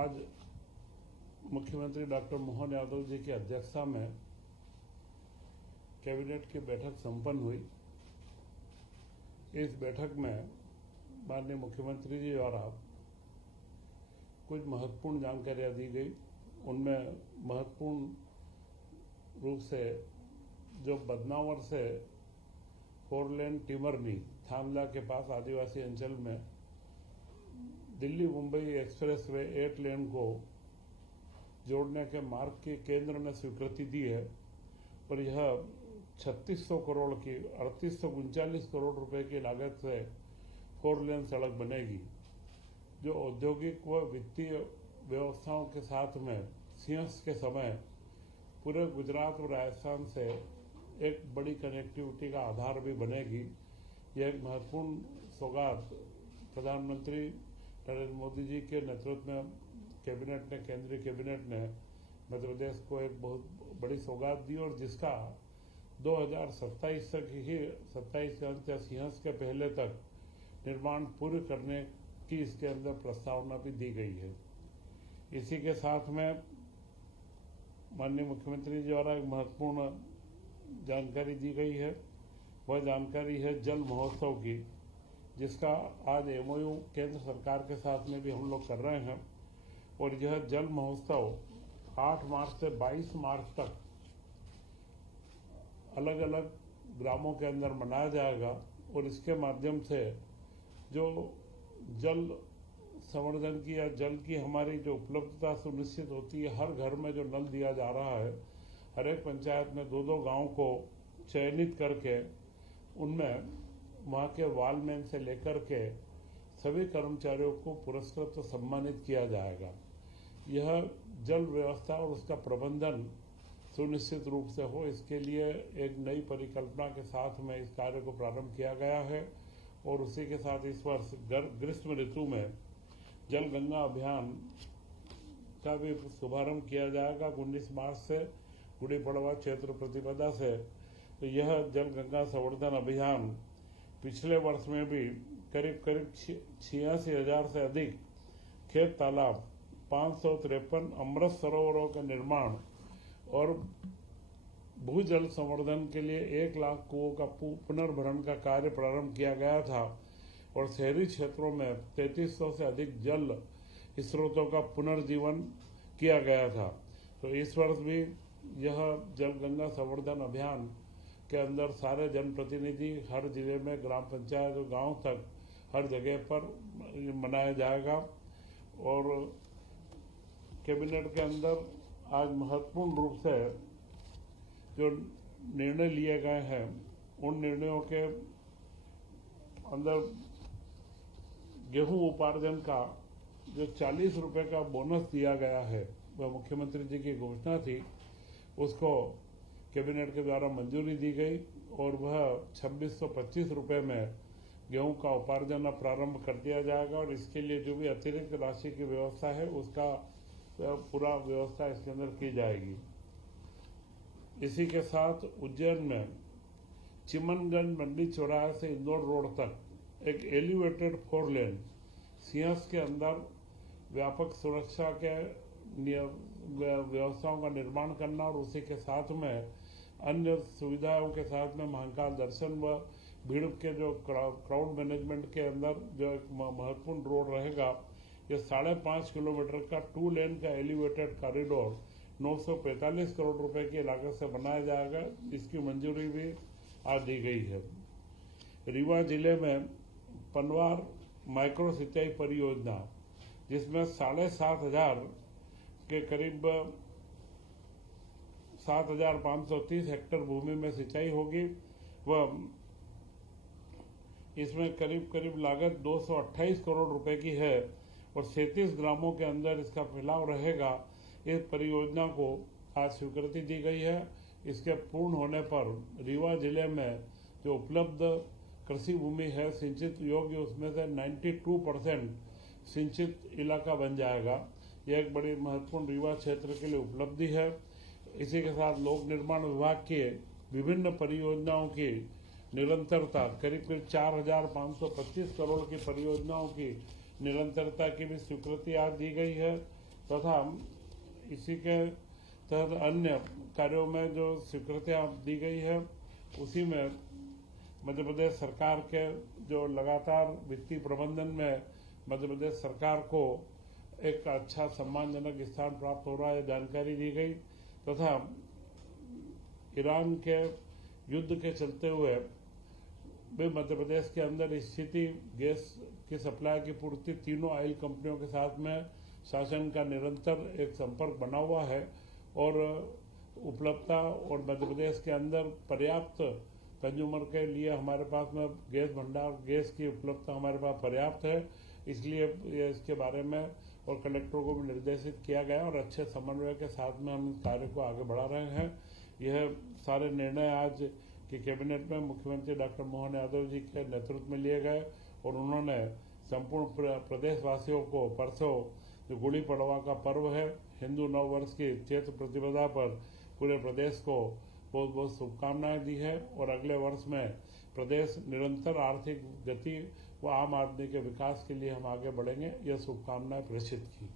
आज मुख्यमंत्री डॉक्टर मोहन यादव जी की अध्यक्षता में कैबिनेट की बैठक संपन्न हुई। इस बैठक में माननीय मुख्यमंत्री जी द्वारा कुछ महत्वपूर्ण जानकारियां दी गई। उनमें महत्वपूर्ण रूप से जो बदनावर से 4 लेन टिमरनी थानला के पास आदिवासी अंचल में दिल्ली मुंबई एक्सप्रेस वे 8 लेन को जोड़ने के मार्ग की केंद्र ने स्वीकृति दी है और यह 3600 करोड़ की 3839 करोड़ रुपए की लागत से 4 लेन सड़क बनेगी, जो औद्योगिक व वित्तीय व्यवस्थाओं के साथ में सिंहस्थ के समय पूरे गुजरात और राजस्थान से एक बड़ी कनेक्टिविटी का आधार भी बनेगी। यह एक महत्वपूर्ण सौगात प्रधानमंत्री नरेंद्र मोदी जी के नेतृत्व में कैबिनेट ने, केंद्रीय कैबिनेट ने मध्य प्रदेश को एक बहुत बड़ी सौगात दी और जिसका 2027 तक ही 27 के अंत या सिंहस्थ के पहले तक निर्माण पूर्ण करने की इसके अंदर प्रस्तावना भी दी गई है। इसी के साथ में माननीय मुख्यमंत्री जी द्वारा एक महत्वपूर्ण जानकारी दी गई है। वह जानकारी है जल महोत्सव की, जिसका आज MOU केंद्र सरकार के साथ में भी हम लोग कर रहे हैं और यह जल महोत्सव 8 मार्च से 22 मार्च तक अलग अलग ग्रामों के अंदर मनाया जाएगा और इसके माध्यम से जो जल संवर्धन की या जल की हमारी जो उपलब्धता सुनिश्चित होती है, हर घर में जो नल दिया जा रहा है, हर एक पंचायत में 2-2 गांव को चयनित करके उनमें वहाँ के वालमैन से लेकर के सभी कर्मचारियों को पुरस्कृत तो सम्मानित किया जाएगा। यह जल व्यवस्था और उसका प्रबंधन सुनिश्चित रूप से हो, इसके लिए एक नई परिकल्पना के साथ में इस कार्य को प्रारंभ किया गया है और उसी के साथ इस वर्ष ग्रीष्म ऋतु में जल गंगा अभियान का भी शुभारंभ किया जाएगा 19 मार्च से गुड़ी पड़वा क्षेत्र प्रतिपदा से। तो यह जल गंगा संवर्धन अभियान पिछले वर्ष में भी करीब 86,000 से अधिक खेत तालाब, 553 अमृत सरोवरों का निर्माण और भूजल संवर्धन के लिए 1 लाख कुओं का पुनर्भरण का कार्य प्रारंभ किया गया था और शहरी क्षेत्रों में 3300 से अधिक जल स्रोतों का पुनर्जीवन किया गया था। तो इस वर्ष भी यह जल गंगा संवर्धन अभियान के अंदर सारे जनप्रतिनिधि हर जिले में ग्राम पंचायत और गांव तक हर जगह पर मनाया जाएगा। और कैबिनेट के अंदर आज महत्वपूर्ण रूप से जो निर्णय लिए गए हैं, उन निर्णयों के अंदर गेहूं उपार्जन का जो 40 रुपए का बोनस दिया गया है, वह मुख्यमंत्री जी की घोषणा थी, उसको कैबिनेट के द्वारा मंजूरी दी गई और वह 2625 रुपए में गेहूं का उपार्जन प्रारंभ कर दिया जाएगा और इसके लिए जो भी अतिरिक्त राशि की व्यवस्था है उसका पूरा व्यवस्था इसके अंदर की जाएगी। इसी के साथ उज्जैन में चिमनगंज मंडी चौराहे से इंदौर रोड तक एक एलिवेटेड 4 लेन सिंहस्थ के अंदर व्यापक सुरक्षा के व्यवस्थाओं का निर्माण करना और उसी के साथ में अन्य सुविधाओं के साथ में महाकाल दर्शन व भीड़ के जो क्राउड मैनेजमेंट के अंदर जो एक महत्वपूर्ण रोड रहेगा, ये 5.5 किलोमीटर का 2 लेन का एलिवेटेड कॉरिडोर 945 करोड़ रुपए की लागत से बनाया जाएगा। इसकी मंजूरी भी आज दी गई है। रीवा जिले में पनवार माइक्रो सिंचाई परियोजना, जिसमें 7,500 के करीब 7,530 हेक्टेयर भूमि में सिंचाई होगी व इसमें करीब लागत 228 करोड़ रुपए की है और 37 ग्रामों के अंदर इसका फैलाव रहेगा। इस परियोजना को आज स्वीकृति दी गई है। इसके पूर्ण होने पर रीवा जिले में जो उपलब्ध कृषि भूमि है सिंचित योग्य, उसमें से 92% सिंचित इलाका बन जाएगा। यह एक बड़ी महत्वपूर्ण रीवा क्षेत्र के लिए उपलब्धि है। इसी के साथ लोक निर्माण विभाग के विभिन्न परियोजनाओं की निरंतरता, करीब 4,525 करोड़ की परियोजनाओं की निरंतरता की भी स्वीकृति आज दी गई है। तथा इसी के तहत अन्य कार्यों में जो स्वीकृतियां दी गई है उसी में मध्य प्रदेश सरकार के जो लगातार वित्तीय प्रबंधन में मध्य प्रदेश सरकार को एक अच्छा सम्मानजनक स्थान प्राप्त हो रहा है, जानकारी दी गई। तथा ईरान के युद्ध के चलते हुए भी मध्य प्रदेश के अंदर स्थिति गैस की सप्लाई की पूर्ति तीनों ऑयल कंपनियों के साथ में शासन का निरंतर एक संपर्क बना हुआ है और उपलब्धता और मध्य प्रदेश के अंदर पर्याप्त कंज्यूमर के लिए हमारे पास में गैस भंडार गैस की उपलब्धता हमारे पास पर्याप्त है। इसलिए इसके बारे में और कलेक्टर को भी निर्देशित किया गया और अच्छे समन्वय के साथ में हम इस कार्य को आगे बढ़ा रहे हैं। यह सारे निर्णय आज की कैबिनेट में मुख्यमंत्री डॉक्टर मोहन यादव जी के नेतृत्व में लिए गए और उन्होंने संपूर्ण प्रदेशवासियों को परसों जो गुड़ी पड़वा का पर्व है हिंदू नव वर्ष की चैत्र प्रतिपदा पर पूरे प्रदेश को बहुत बहुत शुभकामनाएं दी है और अगले वर्ष में प्रदेश निरंतर आर्थिक गति व आम आदमी के विकास के लिए हम आगे बढ़ेंगे, यह शुभकामनाएं प्रेषित की।